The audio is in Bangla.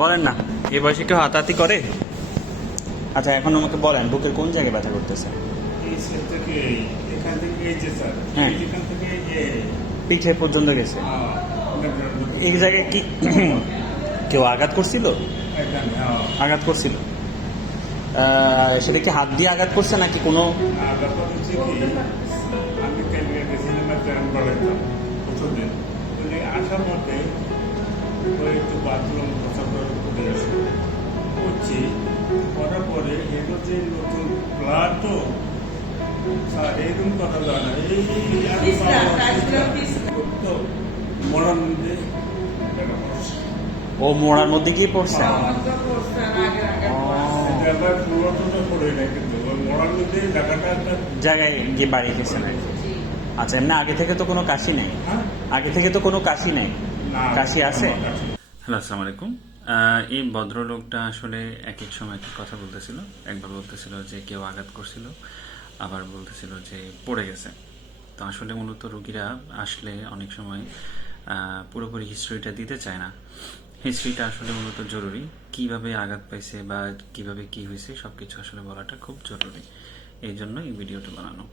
বলেন না, এই বয়সে কেউ হাতাহাতি করে? আচ্ছা, এখন আমাকে বলেন বুকের কোন জায়গায় ব্যথা করতেছে? এই সেট থেকে এখান থেকে এই যে স্যার, হ্যাঁ। এখান থেকে এই যে পিঠে পর্যন্ত গেছে। এই জায়গায় কি কেউ আঘাত করছিল? এখানে আঘাত করছিল? সেটা কি হাত দিয়ে আঘাত করছে নাকি কোনো? ব্যাপার হচ্ছে কি, আমি ক্যামেরা গেছিলাম একটা বাড়াইতাম প্রতিদিন, আসার মধ্যে ওই একটু বাথরুম প্রসাদ করে আসি করছি, করার পরে এগুলো যে নতুন ব্লাড তো স্যার এরকম কথা যায় না, এই তো মরার মধ্যে ও মোড়ার মধ্যে গিয়ে পড়ছে? জায়গাটা পুরোটা পড়ে না, কিন্তু ওই মরার মধ্যে জায়গাটা একটা জায়গায় গিয়ে বাড়ি গেছে না? আচ্ছা, এমনি আগে থেকে তো কোনো কাশি নেই? হ্যাঁ? আগে থেকে তো কোনো কাশি নেই? না, কাশি আছে? হ্যালো, আসসালামু আলাইকুম। এই ভদ্রলোকটা আসলে এক এক সময় এক এক কথা বলতেছিল। একবার বলতেছিল যে কেউ আঘাত করছিল, আবার বলতেছিল যে পড়ে গেছে। তো আসলে মূলত রোগীরা আসলে অনেক সময় পুরোপুরি হিস্ট্রিটা দিতে চায় না। হিস্ট্রিটা আসলে মূলত জরুরি। কিভাবে আঘাত পাইছে বা কিভাবে কি হয়েছে সবকিছু আসলে বলাটা খুব জরুরি। এই জন্য এই ভিডিওটা বানানো।